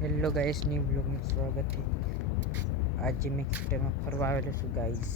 Hello guys, new બ્લોગમાં સ્વાગત છે। આજે મેં ખેતરમાં ફરવા આવેલો છું ગાઈસ,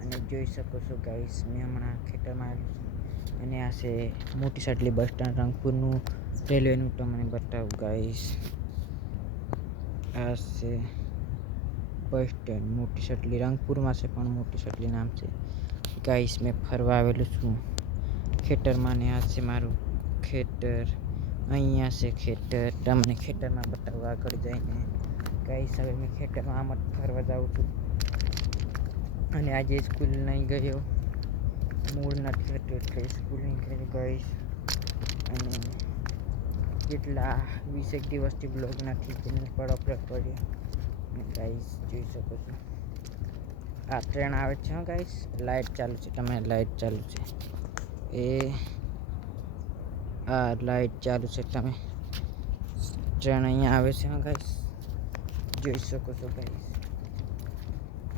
અને જોઈ શકો છો ગાઈસ, મેં હમણાં ખેતરમાં આવેલો છું અને આ છે મોટી સાટલી બસ સ્ટેન્ડ રંગપુરનું રેલવેનું તમને બતાવું ગાઈસ। આ છે બસ સ્ટેન્ડ મોટી સાટલી રંગપુરમાં છે, પણ મોટી સાટલી નામ છે ગાઈસ। મેં ફરવા આવેલો છું ખેતરમાં ને આ છે મારું ખેતર। અહીંયા છે ખેતર, તમને ખેતરમાં બતાવવા આગળ જઈને ગાઈસ। હવે મેં ખેતરમાં આમ જ ફરવા જાઉં છું અને આજે સ્કૂલ નહીં ગયો, મૂડ નથી હતું એટલે સ્કૂલ નહીં ગયો ગાઈસ। અને કેટલા 20 દિવસથી બ્લોગ નથી ચેનલ પર અપલોડ કર્યો અને ગાઈસ જોઈ શકો છો આ ટ્રેન આવે છે ગાઈસ। લાઇટ ચાલુ છે, તમે લાઇટ ચાલુ છે, એ આ લાઇટ ચાલુ છે, તમે ટ્રેન અહીંયા આવે છે ગાઈસ, જોઈ શકો છો ગાઈસ।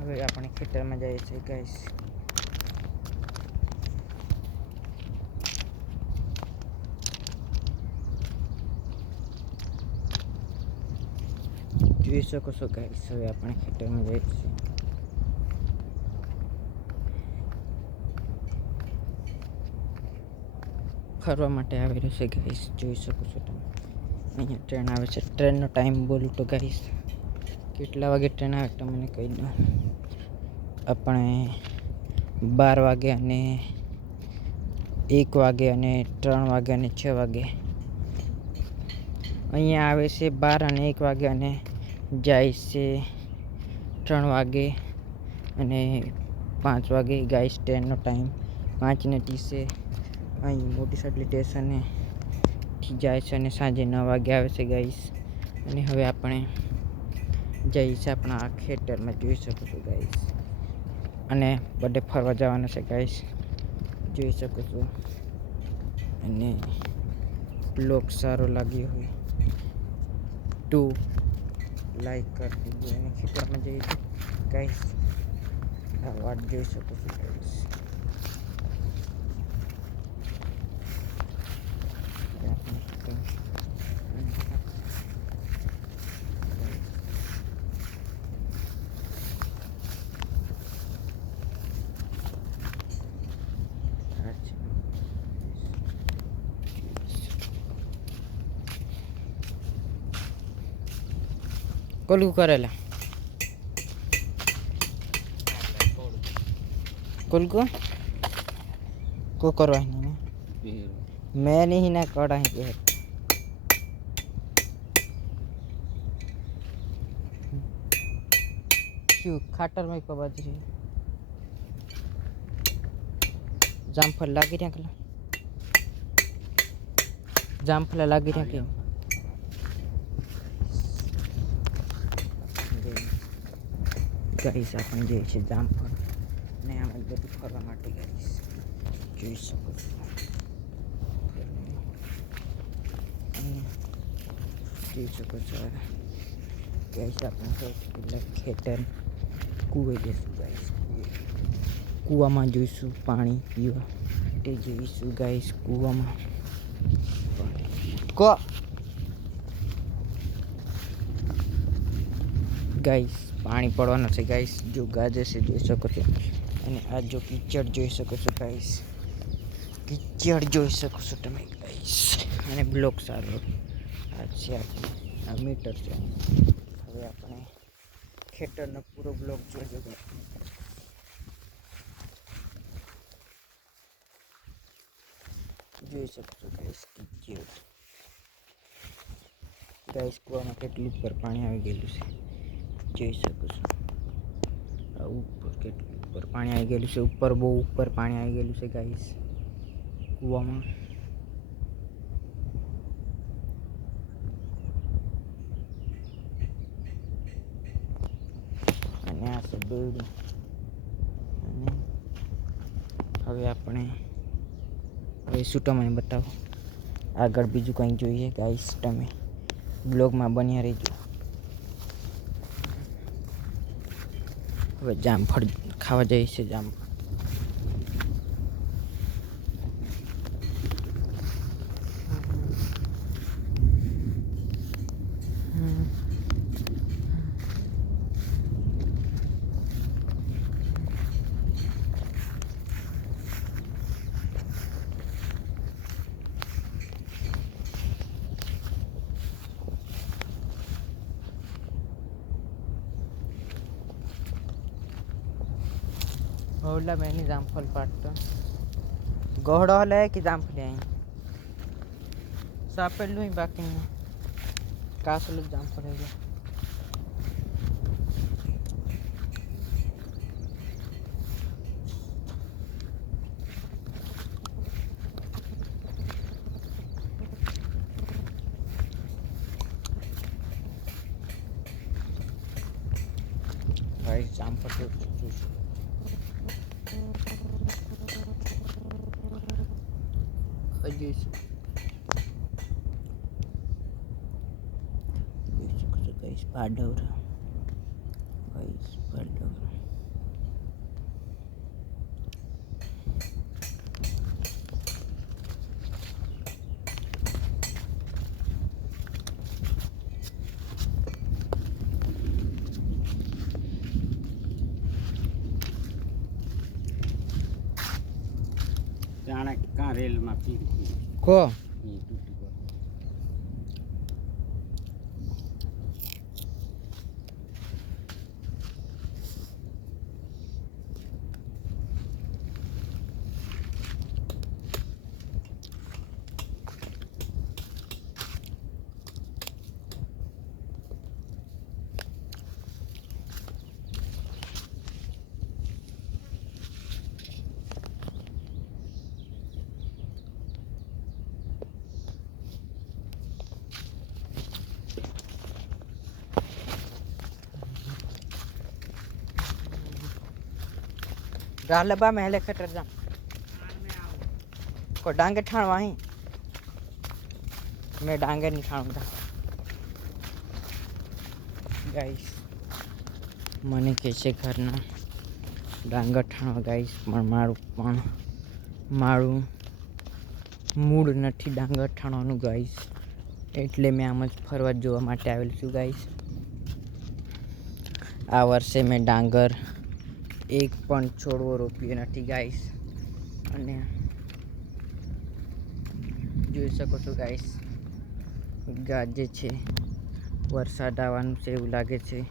હવે આપણે ખેતરમાં જઈએ છીએ ગાઈસ। જોઈ શકો છો ગાઈસ, હવે આપણે ખેતરમાં જઈએ છીએ। ફરવા માટે આવેલો છે ગાઈસ, જોઈ શકો છો તમે। અહીંયા ટ્રેન આવે છે, ટ્રેનનો ટાઈમ બોલું તો ગાઈસ કેટલા વાગે ટ્રેન આવે તમને કહી દઉં। આપણે 12 વાગે અને 1 વાગે અને 3 વાગે અને 6 વાગે અહીંયા આવે છે। 12 અને 1 વાગે અને જાય છે 3 વાગે અને 5 વાગે ગાઈસ। ટ્રેનનો ટાઈમ 5 ને 30 છે। અહીં મોટી સાટલી સ્ટેશને જાય છે અને સાંજે 9 વાગે આવે છે ગાઈસ। અને હવે આપણે જઈએ છીએ આપણા ખેતરમાં, જોઈ શકો છો ગાઈસ। અને બધે ફરવા જવાના છે ગાઈસ, જોઈ શકો છો। અને બ્લોગ સારો લાગ્યો હોય તો લાઈક કરી દીજો અને ખેતરમાં જઈએ ગાઈસ। આ વાત જોઈ શકો છો ગાઈસ। કોલું કરેલા કોલ को करवा मैं नहीं ना कड़ा है क्यों खाटर में को बाज रही जामफल लागी રહ્યા કલા જામફળ લાગી રહ્યા કે ગાઈસ આપણે જે છે જામફળ ને આમ બધું ફરવા માટે ગાઈસ, જોઈ શકો છો। જોઈ શકો છો ગાઈસ, આપણે સૌથી ખેતર કૂવે જઈશું ગાઈસ। કૂવામાં જોઈશું પાણી પીવા તે જઈશું ગાઈસ કૂવામાં। કો ગાઈસ પાણી પડવાનું છે ગાઈસ, જો ગાજે છે જોઈ શકો છો। અને આ જો કિચડ જોઈ શકો છો ગાઈસ, કિચડ જોઈ શકો છો તમે ગાઈસ। અને બ્લોક સારો આ છે, આ મીટર છે। હવે આપણે ખેતરનો પૂરો બ્લોક જોજો જોઈ શકો છો ગાઈસ। કિચડ ગાઈસ, કૂવામાં કેટલું ઉપર પાણી આવી ગયેલું છે, જોઈ શકો છો। આ ઉપર કેટલું ઉપર પાણી આવી ગયેલું છે, ઉપર બહુ ઉપર પાણી આવી ગયેલું છે ગાઈસ કૂવામાં। અને આ છે દોરડું। અને હવે આપણે હવે શું તમને બતાવો આગળ બીજું કંઈ જોઈએ ગાઈસ, તમે બ્લોગમાં બન્યા રહેજો। હવે જામફળ ખાવા જઈએ છે, જામફળ ओला मैंने जामफल पाटतो गोहड़ो हले कि जामफल आई सापेलू ही बाकी कासलू जामफल है भाई जामफल तो Aduh, guys, pada udah, guys, pada. જાણે કાં રેલમાં પીડી Ko, એ તૂટી ગયો राहले बा महले खटर जा को डांगे ठाण वहीं मैं डांगे नहीं ठाणूंगा गाइस મને કહે છે ઘરના ડાંગર ઠાણવા ગાઈસ પણ મારું મૂડ નથી ડાંગર ઠાણવાનું ગાઈસ એટલે મેં આમ જ ફરવા જોવા માટે આવેલ છું ગાઈસ આ વર્ષે મેં ડાંગર એક પણ છોડવો રોપ્યો નથી ગાઈસ અને જોઈ શકો છો ગાઈસ ગાજે છે વરસાદ આવવાનું છે એવું લાગે છે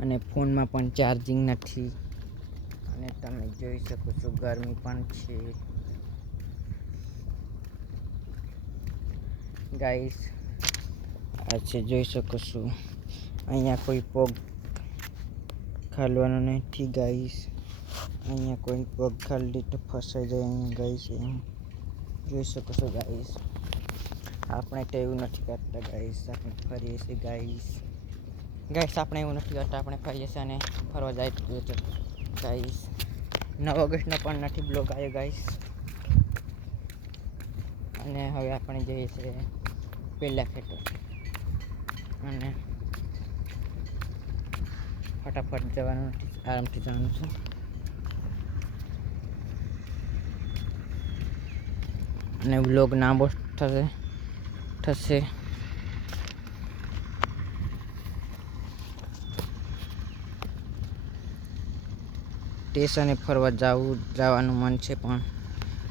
અને ફોનમાં પણ ચાર્જિંગ નથી અને તમે જોઈ શકો છો ગરમી પણ છે ગાઈસ આ છે જોઈ શકો છો અહીંયા કોઈ પગ ખાલવાનો નથી ગાઈસ અહીંયા કોઈ પગ ખાલી તો ફસાઈ જાય અહીંયા ગાઈસ એમ જોઈ શકો છો ગાઈસ આપણે તો એવું નથી કરતા ગાઈસ આપણે ફરીએ છીએ ગાઈસ આપણે એવું નથી કરતા આપણે ફરીએ છીએ અને ફરવા જાય તો ગાઈસ 9 ઓગસ્ટનો પણ નથી બ્લોગ આવ્યો ગાઈસ અને હવે આપણે જઈએ છીએ પહેલા ખેતર અને ફટાફટ જવાનું નથી આરામથી જવાનું છે અને બ્લોગ લાંબો થશે સ્ટેશને ફરવા જવાનું મન છે પણ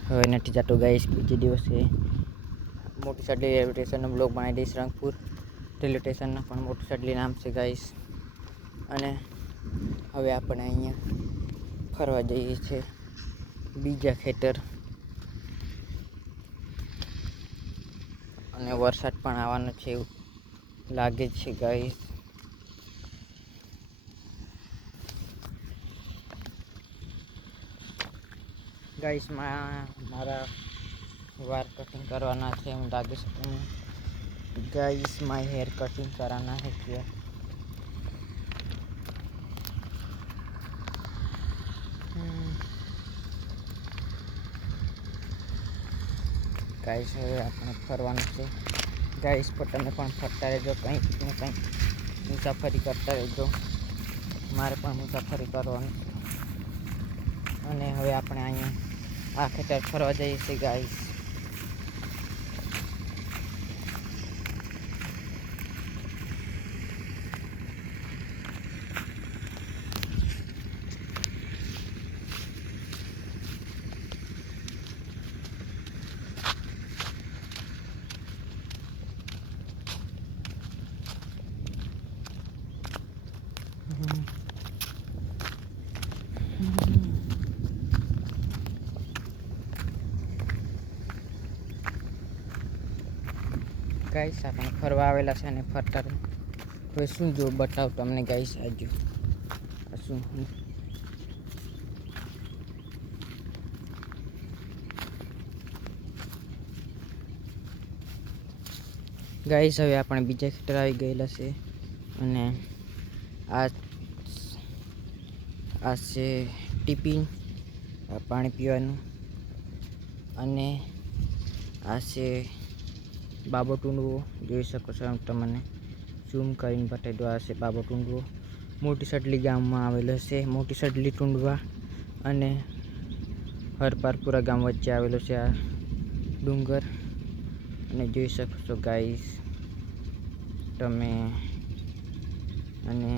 હવે નથી જતું ગાઈસ બીજે દિવસે મોટી સાડલી રેલવે સ્ટેશનનો બ્લોગ બનાવી દઈશ રંગપુર રેલવે સ્ટેશનના પણ મોટી સાડલી નામ છે ગાઈસ અને હવે આપણે અહીંયા ફરવા જઈએ છીએ બીજા ખેતર અને વરસાદ પણ આવવાનો છે એવું લાગે છે ગાઈસ ગાઈસ મારા वार कटिंग करवाना है हम लागे सकते गाइस माय हेयर कटिंग कराना है क्या गाइस હવે આપણે ફરવાનું છે ગાઈસ પર તમે પણ ફરતા રહેજો કંઈક ને કંઈક મુસાફરી કરતા રહેજો મારે પણ મુસાફરી કરવાની અને હવે આપણે અહીંયા આ ખેતર ફરવા જઈએ છીએ ગાઈસ ગાઈસ આપણે ફરવા આવેલા છે અને ફરતા હવે શું જો બતાવું તમને ગાઈસ. આજુ આ શું ગાઈસ હવે આપણે બીજા ખેતર આવી ગયેલા છે અને આ છે ટિફિન, પાણી પીવાનું, અને આ છે બાબો ટુંડવો. જોઈ શકો છો તમને ઝૂમ કરીને બતાવી દો. આ છે બાબો ટુંડવો. મોટી સડલી ગામમાં આવેલો છે. મોટી સડલી ટુંડવા અને હરપારપુરા ગામ વચ્ચે આવેલો છે આ ડુંગર. અને જોઈ શકો છો ગાઈસ તમે. અને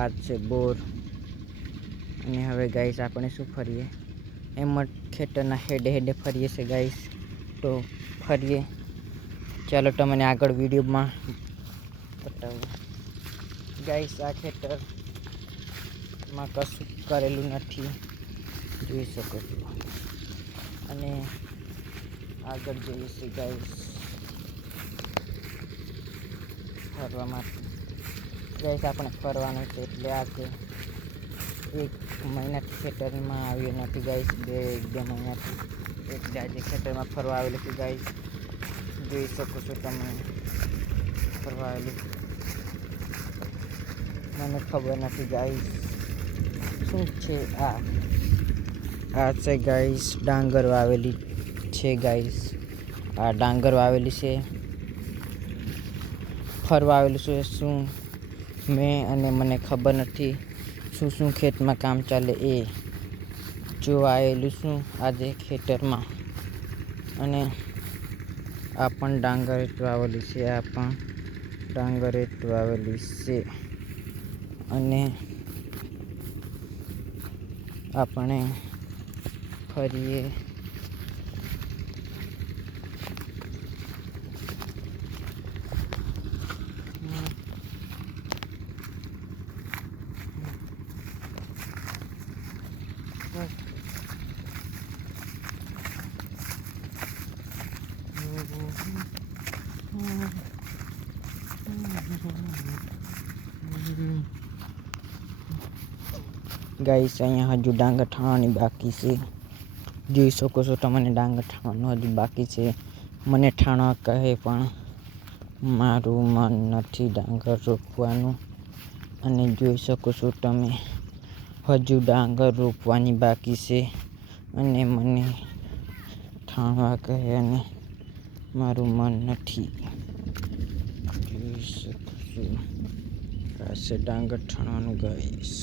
આ છે બોર. અને હવે ગાઈસ આપણે શું ફરીએ, એમ જ ખેતરના હેડે ફરીએ છે ગાઈસ. તો ફરીએ, ચાલો તમને આગળ વિડીયોમાં બતાવું. ગાઈસ આ ખેતરમાં કશું કરેલું નથી, જોઈ શકો છો. અને આગળ જઈએ છીએ ગાઈસ ફરવા માટે. ગાઈસ આપણે ફરવાનું છે એટલે આજે 1 મહિનાથી ખેતરમાં આવ્યો નથી ગાઈસ. 2 મહિનાથી એટલે આજે ખેતરમાં ફરવા આવેલું છે ગાઈસ. જોઈ શકો છો તમે ફરવા આવેલું. મને ખબર નથી ગાઈસ શું છે આ છે ગાઈસ ડાંગર વાવેલી છે ગાઈસ. આ ડાંગર વાવેલી છે, ફરવા આવેલું છે. શું અને મને ખબર નથી શું ખેતમાં કામ ચાલે એ જોવા આવેલું છું આજે ખેતરમાં. અને આ પણ ડાંગર વાવેલી છે. આ પણ ડાંગર વાવેલી છે. અને આપણે ફરીએ. ગાઈસ અહીંયા હજુ ડાંગર ઠાણવાની બાકી છે. જોઈ શકો છો તમને ડાંગર ઠાણવાનું હજુ બાકી છે. મને ઠાણવા કહે પણ મારું મન નથી ડાંગર રોપવાનું. અને જોઈ શકો છો તમે હજુ ડાંગર રોપવાની બાકી છે અને મને ઠાણવા કહે અને મારું મન નથી. જોઈ શકો છો આ છે ડાંગર ઠાણવાનું ગાઈસ.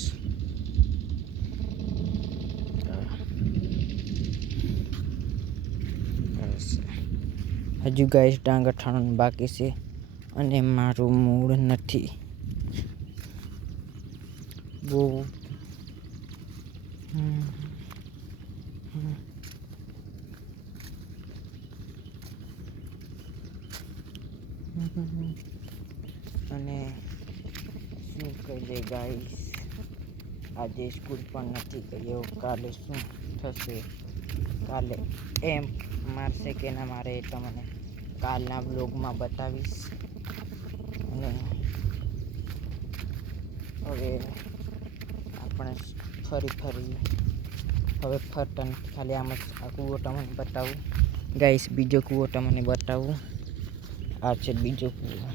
હજુ ગાઈસ ડાંગર ઠાણવાનું બાકી છે અને મારું મૂડ નથી. બહુ અને શું કહીએ ગાઈસ, આજે સ્કૂલ પણ નથી ગયો. કાલે શું થશે, કાલે એમ મારશે કે ના મારે એ તમને કાલના બ્લોગમાં બતાવીશ. અને હવે આપણે ફરી હવે ફરતા નથી, ખાલી આમ જ આ કૂવો તમને બતાવું ગાઈસ. બીજો કૂવો તમને બતાવું. આ છે બીજો કૂવો,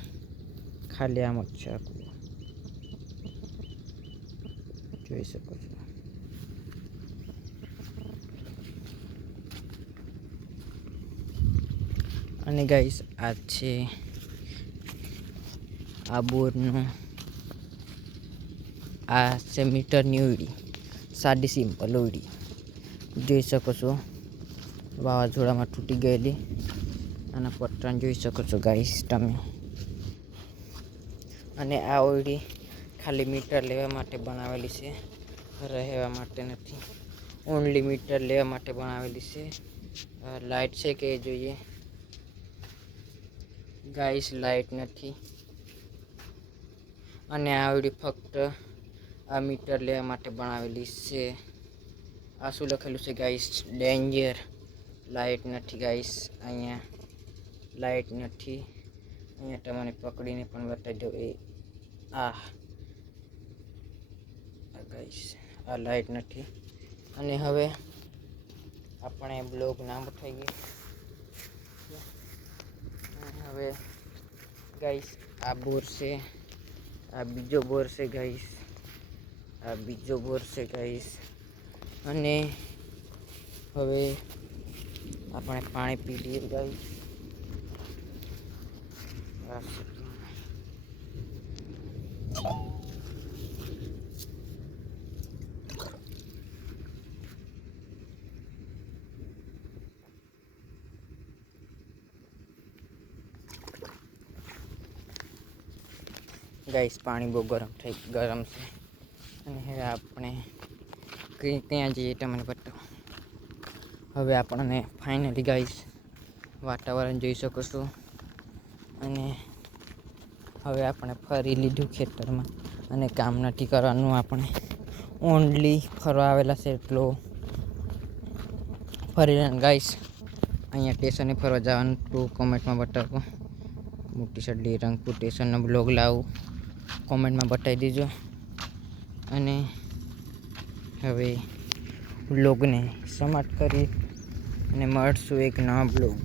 ખાલી આમ જ છે આ કૂવો, જોઈ શકો છો. અને ગાઈસ આ છે આ બોરનું. આ છે મીટરની ઓયડી, સાદી સિમ્પલ ઓયડી. જોઈ શકો છો વાવાઝોડામાં તૂટી ગયેલી. આના પટ્ટાને જોઈ શકો છો ગાઈસ તમે. અને આ ઓયડી ખાલી મીટર લેવા માટે બનાવેલી છે, રહેવા માટે નથી. ઓનલી મીટર લેવા માટે બનાવેલી છે. લાઇટ છે કે જોઈએ ગાઈસ, લાઇટ નથી. અને આ ઓયડી ફક્ત આ મીટર લેવા માટે બનાવેલી છે. આ શું લખેલું છે ગાઈસ, ડેન્જર. લાઇટ નથી ગાઈસ અહીંયા. લાઇટ નથી. અહીંયા તમને પકડીને પણ બતાવી દઉં. આ ગાઈસ આ લાઇટ નથી. અને હવે આપણે બ્લોગ ના થઈ હવે ગાઈસ આ બોર છે, આ બીજો બોર છે ગાઈસ, આ બીજો બોર છે ગાઈસ. અને હવે આપણે પાણી પી લઈએ ગાઈસ. ગાઈસ પાણી બહુ ગરમ છે. અને હવે આપણે ત્યાં જઈએ તમને બતાવો. હવે આપણને ફાઇનલી ગાઈસ વાતાવરણ જોઈ શકો છો. અને હવે આપણે ફરી લીધું ખેતરમાં અને કામ નથી કરવાનું. આપણે ઓનલી ફરવા આવેલા છે એટલો ફરી ગાઈસ. અહીંયા સ્ટેશને ફરવા જવાનું તો કોમેન્ટમાં બતાવો. મોટી સડ્ડી રંગપુર સ્ટેશનનો બ્લોગ લાવું કોમેન્ટમાં બતાવી દેજો. અને હવે બ્લોગને સમાપ્ત કરી અને મળશું એક નવા બ્લોગ.